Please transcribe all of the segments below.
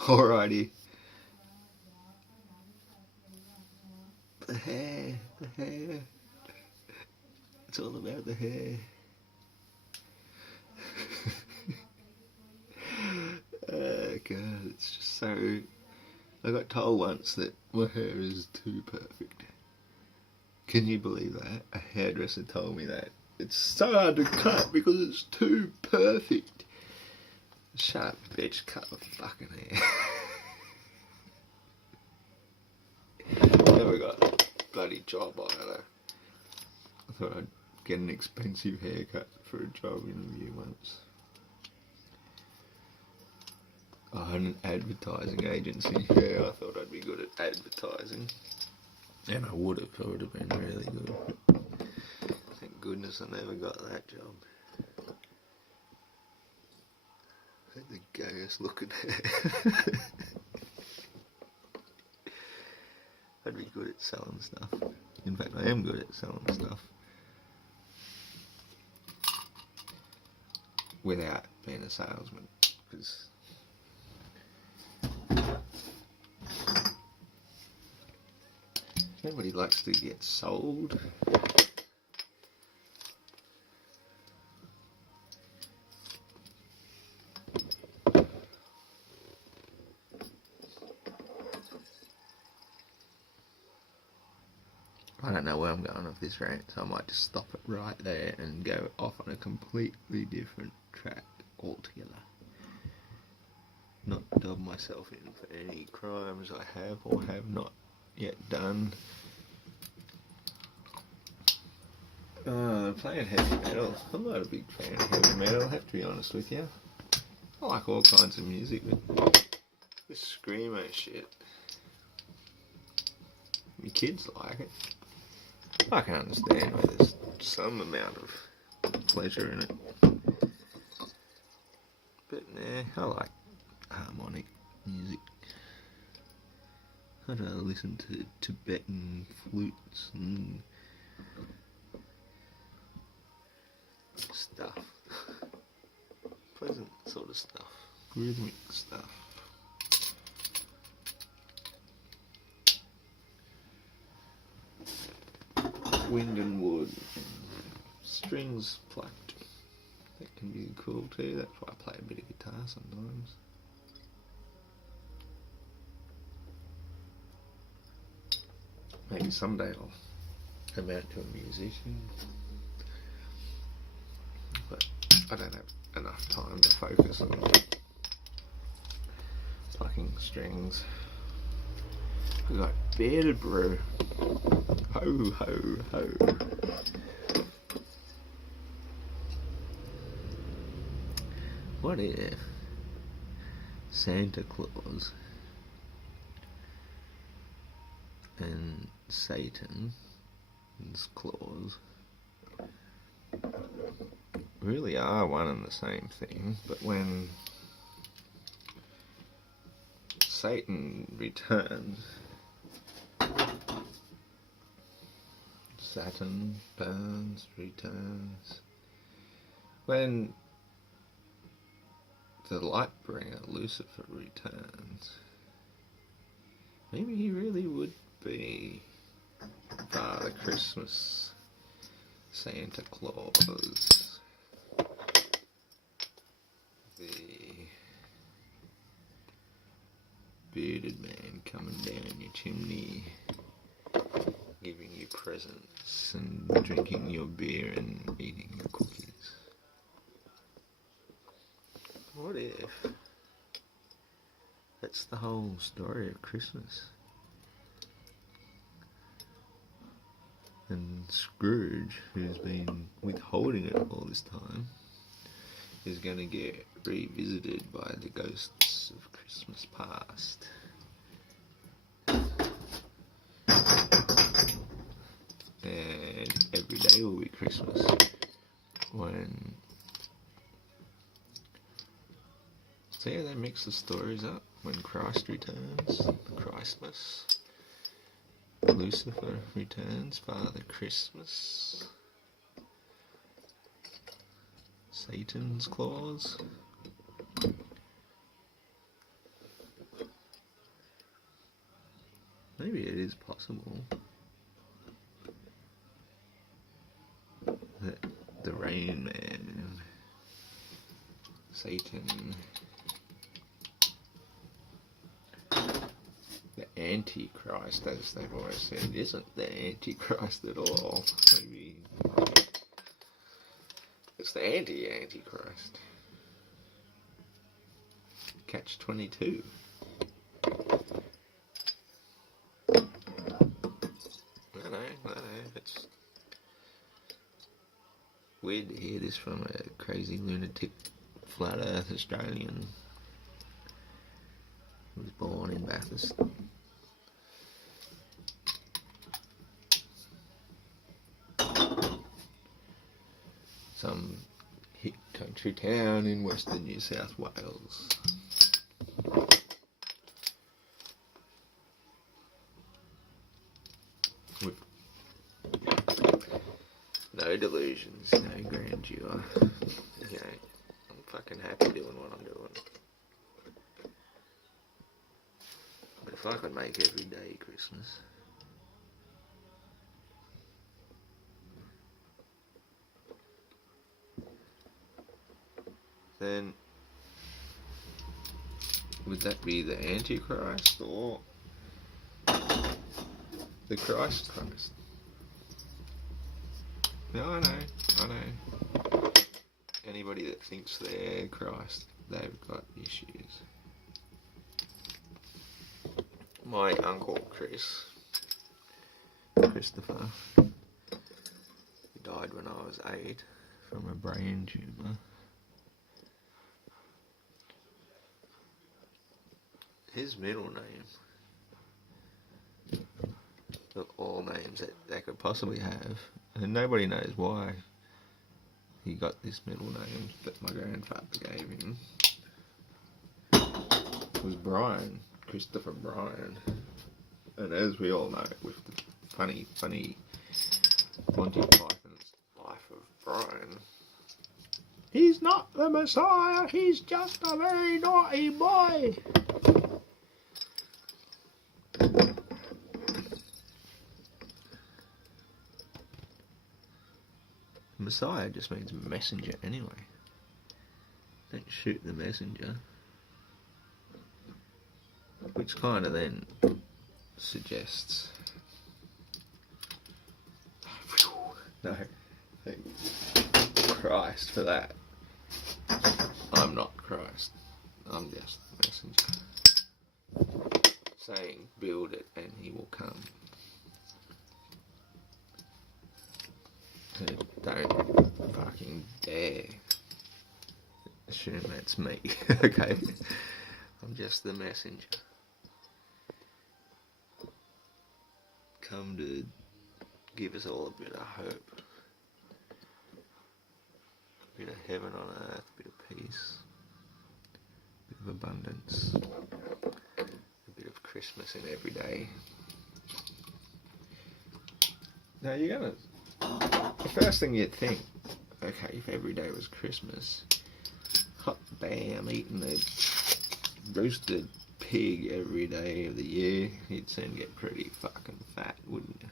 Alrighty. The hair, the hair. It's all about the hair. God, it's just so... I got told once that my hair is too perfect. Can you believe that? A hairdresser told me that. It's so hard to cut because it's too perfect. Shut up, bitch. Cut the fucking hair. Never got a bloody job on it. I thought I'd get an expensive haircut for a job interview once. I had an advertising agency. Yeah, I thought I'd be good at advertising. And I would have been really good. Thank goodness I never got that job. Had the gayest looking hair. I'd be good at selling stuff. In fact, I am good at selling stuff. Without being a salesman. Because nobody likes to get sold. I don't know where I'm going with this rant, so I might just stop it right there and go off on a completely different track altogether. Not dub myself in for any crimes I have or have not yet done. Playing heavy metal. I'm not a big fan of heavy metal, I have to be honest with you. I like all kinds of music, but this screamo shit, my kids like it. I can understand where there's some amount of pleasure in it. But nah, I like harmonic music. I'd rather listen to Tibetan flutes and stuff. Pleasant sort of stuff. Rhythmic stuff. Wind and wood. And strings plucked. That can be cool too. That's why I play a bit of guitar sometimes. Maybe someday I'll amount to a musician. But I don't have enough time to focus on plucking strings. I got bearded brew. Ho ho ho. What if Santa Claus and Satan's claws really are one and the same thing, but when Satan returns, Saturn burns, returns. When the light bringer Lucifer returns, maybe he really would be Father Christmas, Santa Claus, the bearded man coming down your chimney, giving you presents and drinking your beer and eating your cookies. What if that's the whole story of Christmas? And Scrooge, who's been withholding it all this time, is going to get revisited by the ghosts of Christmas past. And every day will be Christmas when... So yeah, they mix the stories up. When Christ returns, Christmas. Lucifer returns, Father Christmas. Satan's claws. is possible that the Rain Man, Satan, the Antichrist, as they've always said, isn't the Antichrist at all. Maybe it's the Antichrist. Catch 22. I know, it's weird to hear this from a crazy lunatic flat earth Australian who was born in Bathurst. Some hick country town in western New South Wales. With no delusions, no grandeur. You know, I'm fucking happy doing what I'm doing. But if I could make every day Christmas, then would that be the Antichrist or the Christ? No, I know. Anybody that thinks they're Christ, they've got issues. My uncle Christopher, he died when I was 8 from a brain tumour. His middle name, of all names that they could possibly have, and nobody knows why he got this middle name that my grandfather gave him, was Brian, Christopher Brian. And as we all know, with the funny Monty Python's Life of Brian, he's not the Messiah, he's just a very naughty boy. Messiah just means messenger anyway. Don't shoot the messenger. Which kind of then suggests... No, thank Christ for that. I'm not Christ. I'm just the messenger. Saying, build it and he will come. Don't fucking dare assume that's me, okay? I'm just the messenger. Come to give us all a bit of hope. A bit of heaven on earth, a bit of peace, a bit of abundance, a bit of Christmas in every day. Now you're gonna... The first thing you'd think, okay, if every day was Christmas, hot damn, eating a roasted pig every day of the year, you'd soon get pretty fucking fat, wouldn't you?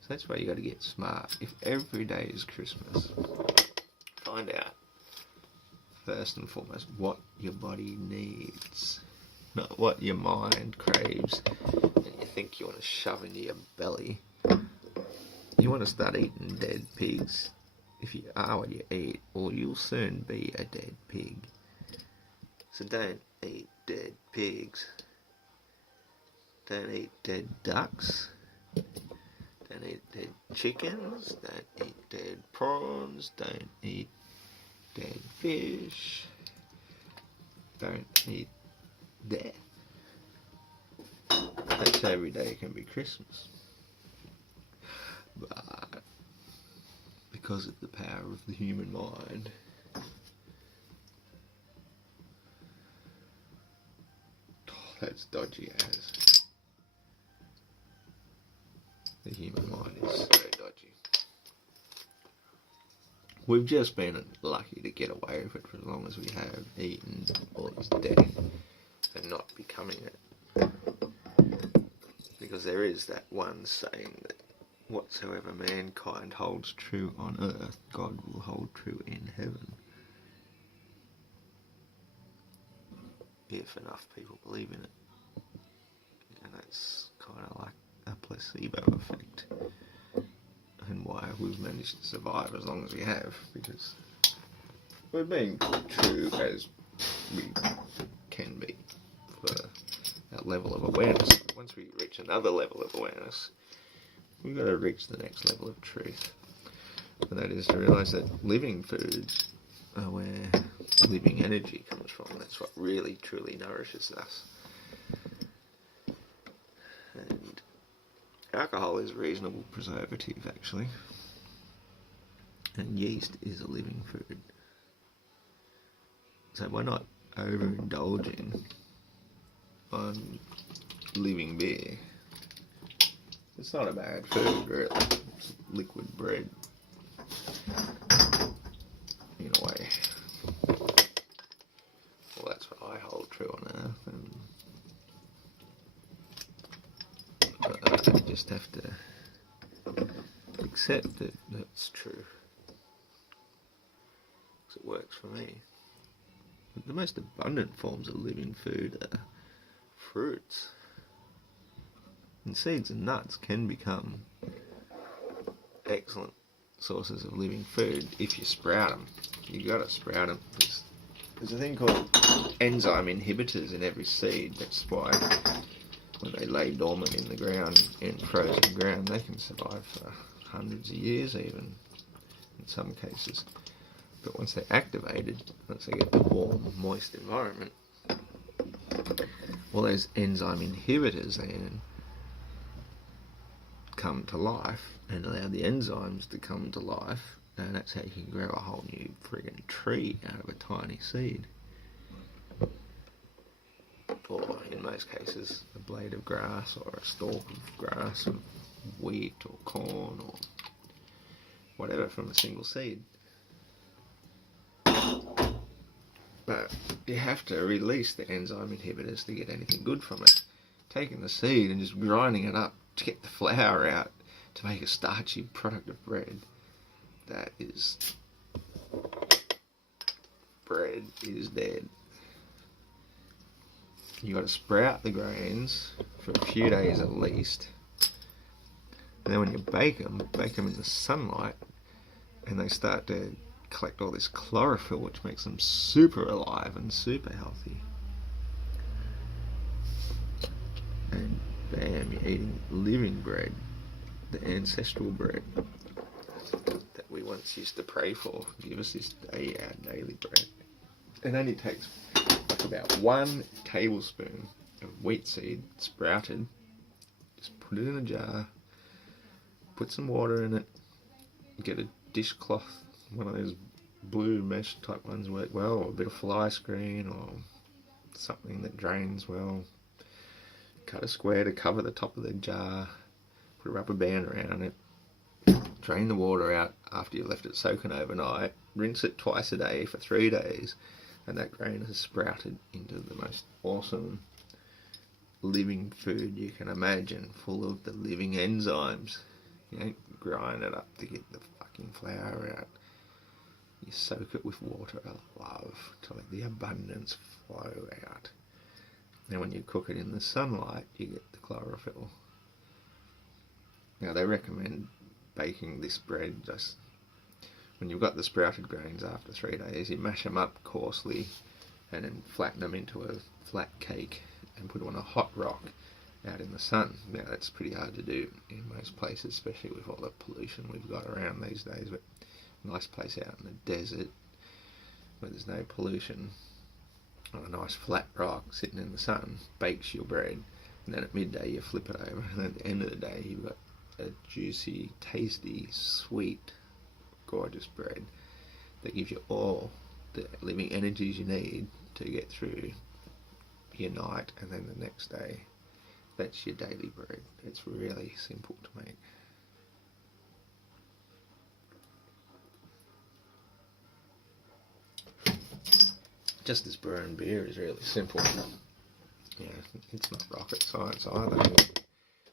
So that's why you got to get smart. If every day is Christmas, find out, first and foremost, what your body needs, not what your mind craves and you think you want to shove into your belly. You want to start eating dead pigs. If you are what you eat, or you'll soon be a dead pig. So don't eat dead pigs. Don't eat dead ducks. Don't eat dead chickens. Don't eat dead prawns. Don't eat dead fish. Don't eat death. That's how every day can be Christmas. But because of the power of the human mind, that's dodgy as. The human mind is so dodgy. We've just been lucky to get away with it for as long as we have, eaten all this death and not becoming it. Because there is that one saying that whatsoever mankind holds true on earth, God will hold true in heaven. If enough people believe in it. And that's kind of like a placebo effect. And why we've managed to survive as long as we have, because we're being true as we can be for that level of awareness. Once we reach another level of awareness, we've got to reach the next level of truth. And that is to realise that living foods are where living energy comes from. That's what really truly nourishes us. And alcohol is a reasonable preservative, actually. And yeast is a living food. So we're not overindulging on living beer. It's not a bad food, really. It's liquid bread, in a way. Well, that's what I hold true on earth, and I just have to accept that that's true, because it works for me. But the most abundant forms of living food are fruits. And seeds and nuts can become excellent sources of living food if you sprout them. You got to sprout them. There's a thing called enzyme inhibitors in every seed. That's why when they lay dormant in the ground, in frozen ground, they can survive for hundreds of years even, in some cases. But once they're activated, once they get the warm, moist environment, all those enzyme inhibitors then come to life and allow the enzymes to come to life, and that's how you can grow a whole new friggin' tree out of a tiny seed. Or in most cases, a blade of grass or a stalk of grass, or wheat or corn or whatever from a single seed. But you have to release the enzyme inhibitors to get anything good from it. Taking the seed and just grinding it up to get the flour out to make a starchy product of bread, that is... bread is dead. You got to sprout the grains for a few days at least, and then when you bake them in the sunlight, and they start to collect all this chlorophyll, which makes them super alive and super healthy. And bam, you're eating living bread, the ancestral bread that we once used to pray for. Give us this day our daily bread. It only takes about 1 tablespoon of wheat seed sprouted. Just put it in a jar, put some water in it, get a dishcloth, one of those blue mesh type ones work well, or a bit of fly screen or something that drains well. Cut a square to cover the top of the jar, put a rubber band around it, drain the water out after you've left it soaking overnight, rinse it twice a day for 3 days, and that grain has sprouted into the most awesome living food you can imagine, full of the living enzymes. You don't grind it up to get the fucking flour out. You soak it with water of love to let the abundance flow out. And when you cook it in the sunlight, you get the chlorophyll. Now, they recommend baking this bread just when you've got the sprouted grains after 3 days. You mash them up coarsely and then flatten them into a flat cake and put them on a hot rock out in the sun. Now, that's pretty hard to do in most places, especially with all the pollution we've got around these days. But a nice place out in the desert where there's no pollution, on a nice flat rock sitting in the sun, bakes your bread, and then at midday you flip it over, and at the end of the day you've got a juicy, tasty, sweet, gorgeous bread that gives you all the living energies you need to get through your night and then the next day. That's your daily bread. It's really simple to make. Just as beer is really simple. Yeah, it's not rocket science either.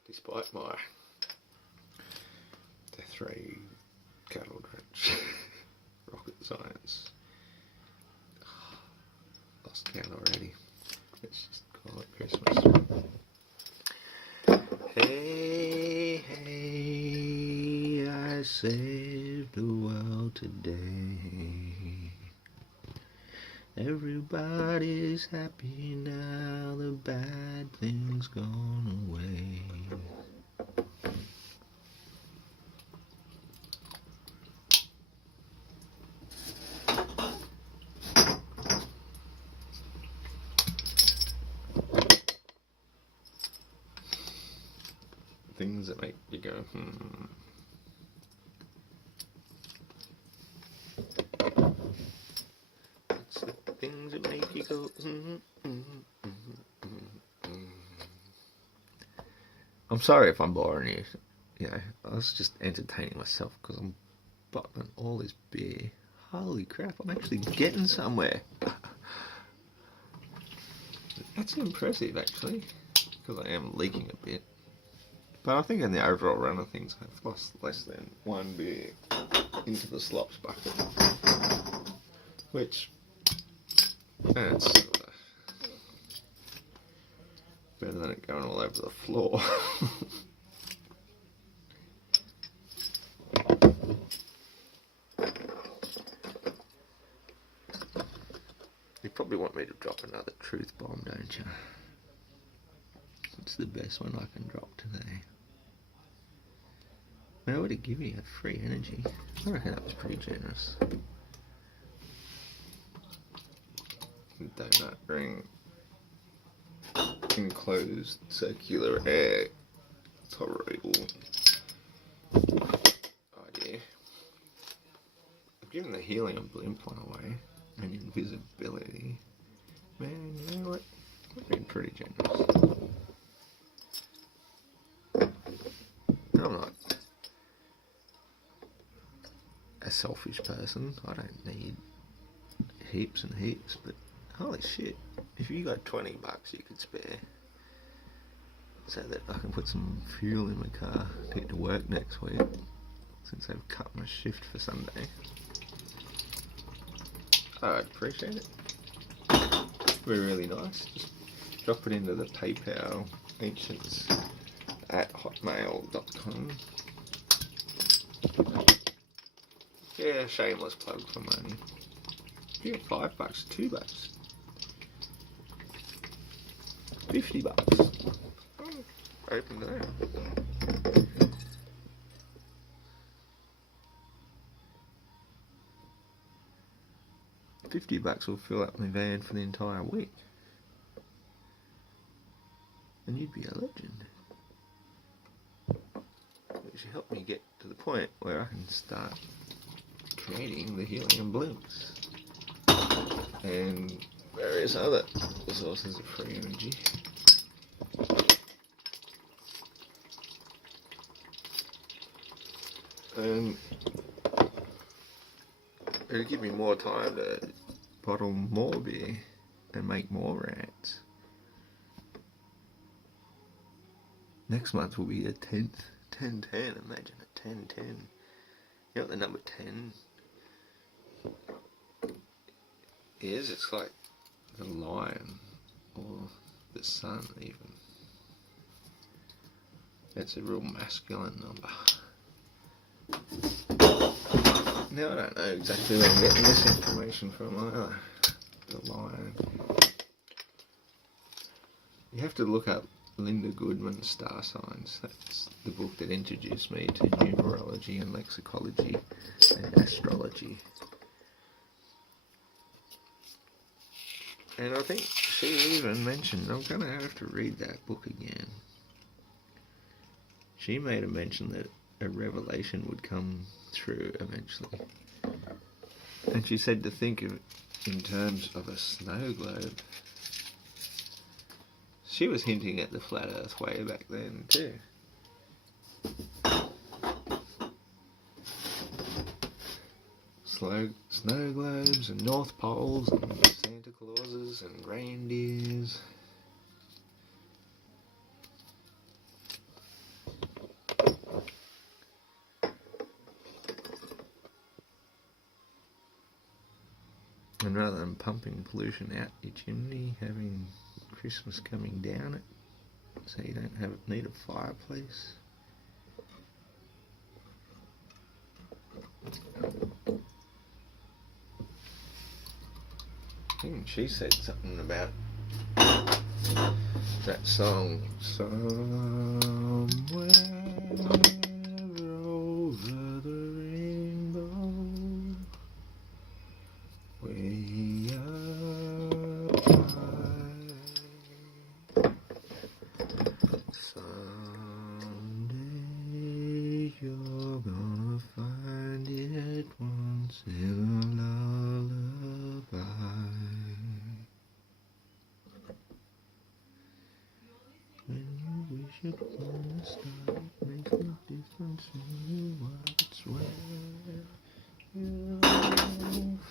despite my death ray cattle drench rocket science. Lost count already. Let's just call it Christmas. Hey, hey, I saved the world today. Everybody's happy now, the bad things gone away. Things that make you go, It's the things that make you go, I'm sorry if I'm boring you. You know, I was just entertaining myself because I'm bottling all this beer. Holy crap, I'm actually getting somewhere. That's impressive, actually, because I am leaking a bit. But I think in the overall run of things, I've lost less than one beer into the slops bucket. Which, that's better than it going all over the floor. You probably want me to drop another truth bomb, don't you? It's the best one I can drop today. I would have given you a free energy. I reckon that was pretty generous. Donut ring. Enclosed circular air. Toroidal. Idea. I've given the helium blimp one away. And invisibility. Man, you know what? I've been pretty generous. I'm not a selfish person. I don't need heaps and heaps, but holy shit, if you got $20 you could spare so that I can put some fuel in my car to get to work next week, since I've cut my shift for Sunday, I'd appreciate it. It'd be really nice. Just drop it into the PayPal ancients@hotmail.com. Yeah, shameless plug for money. You get $5, $2, $50. Open to that. $50 will fill up my van for the entire week. And you'd be a legend. Which helped me get to the point where I can start creating the helium blimps and various other sources of free energy. And it'll give me more time to bottle more beer and make more rants. Next month will be a 10th. 10-10, imagine a 10-10. You know what the number 10 is? It's like the lion or the sun even. It's a real masculine number. Now I don't know exactly where I'm getting this information from either. The lion. You have to look up Linda Goodman's Star Signs. That's the book that introduced me to numerology and lexicology and astrology. And I think she even mentioned, I'm going to have to read that book again. She made a mention that a revelation would come through eventually. And she said to think of it in terms of a snow globe. She was hinting at the flat earth way back then too. Snow globes and North Poles and Santa Clauses and reindeers. pumping pollution out your chimney, having Christmas coming down it, so you don't need a fireplace. I think she said something about that song, somewhere over the rainbow, way up high. Someday you're gonna find it once in a lullaby. When you wish it on the star, it makes no difference in what it's where you'll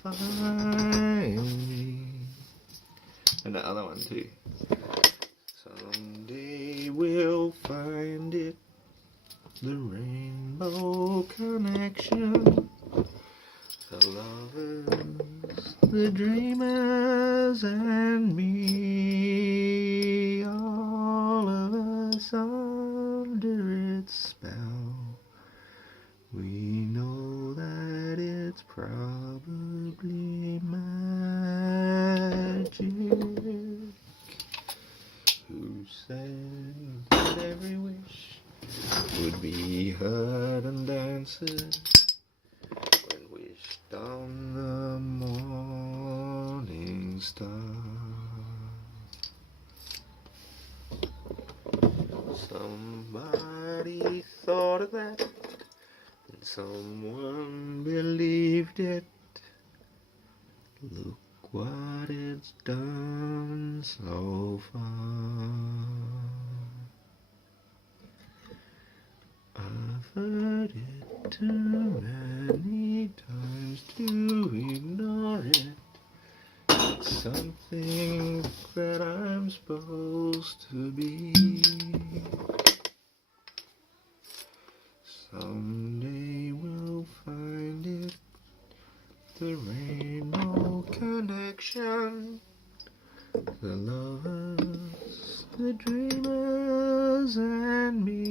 find me. And the other one too. Someday we'll find it, the rainbow connection, the lovers, the dreamers, and me, all of us under its spell. We know that it's probably magic. Who said that every wish would be heard and answered when wished on the morning star? Somebody thought of that, and someone believed it. Look what it's done so far. I've heard it too many times to ignore it. It's something that I'm supposed to be. Someday we'll find it, the rainbow connection, the lovers, the dreamers, and me.